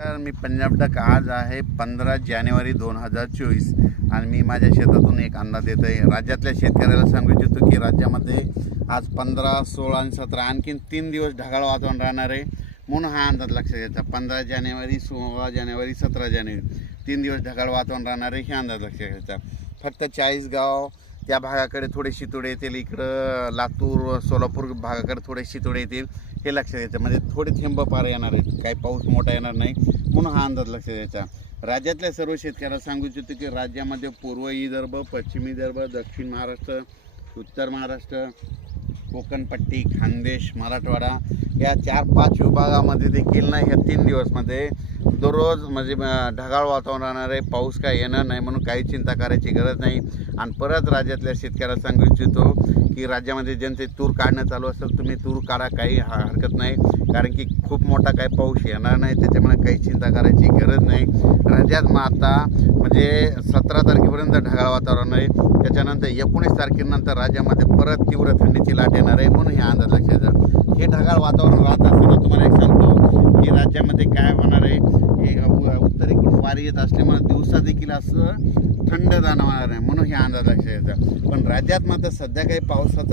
तर मी पंजाब डक आज आहे पंधरा जानेवारी दोन हजार चोवीस. आणि मी माझ्या शेतातून एक अंदाज देत आहे राज्यातल्या शेतकऱ्याला सांगू इच्छितो की राज्यामध्ये आज पंधरा सोळा आणि सतरा आणखीन तीन दिवस ढगाळ वातावरण राहणार आहे. म्हणून हा अंदाज लक्षात घ्यायचा. पंधरा जानेवारी सोळा जानेवारी सतरा जानेवारी तीन दिवस ढगाळ वातावरण राहणार आहे हे अंदाज लक्षात घ्यायचा. फक्त चाळीसगाव त्या भागाकडे थोडे शितोडे येतील इकडं लातूर सोलापूर भागाकडे थोडे शितोडे येतील हे लक्षात द्यायचं म्हणजे थोडे थेंब पार येणार आहेत काही पाऊस मोठा येणार नाही म्हणून हा अंदाज लक्षात द्यायचा राज्यातल्या सर्व शेतकऱ्याला सांगू इच्छितो की राज्यामध्ये पूर्व विदर्भ पश्चिम विदर्भ दक्षिण महाराष्ट्र उत्तर महाराष्ट्र कोकणपट्टी खानदेश मराठवाडा या चार पाच विभागामध्ये देखील ना ह्या तीन दिवसमध्ये दररोज म्हणजे ढगाळ वातावरण राहणार आहे पाऊस काय येणार नाही म्हणून काही चिंता करायची गरज नाही. आणि परत राज्यातल्या शेतकऱ्याला सांगू इच्छितो की राज्यामध्ये ज्यांचे तूर काढणं चालू असेल तुम्ही तूर काढा काही हा- हरकत नाही. कारण की खूप मोठा काही पाऊस येणार नाही त्याच्यामुळे काही चिंता करायची गरज नाही. राज्यात मग आता म्हणजे सतरा तारखेपर्यंत ढगाळ वातावरण आहे. त्याच्यानंतर एकोणीस तारखेनंतर राज्यामध्ये परत तीव्र थंडीची लाट येणार आहे म्हणून हे अंदाज लक्षात हे ढगाळ वातावरण राहत असताना तुम्हाला एक सांगतो की राज्यामध्ये काय होणार आहे हे उ- उत्तरेकडून वारी येत असल्यामुळे दिवसा देखील असं थंड जाणवणार आहे म्हणून हे अंदाज लक्षात द्यायचा पण राज्यात मात्र सध्या काही पावसाचं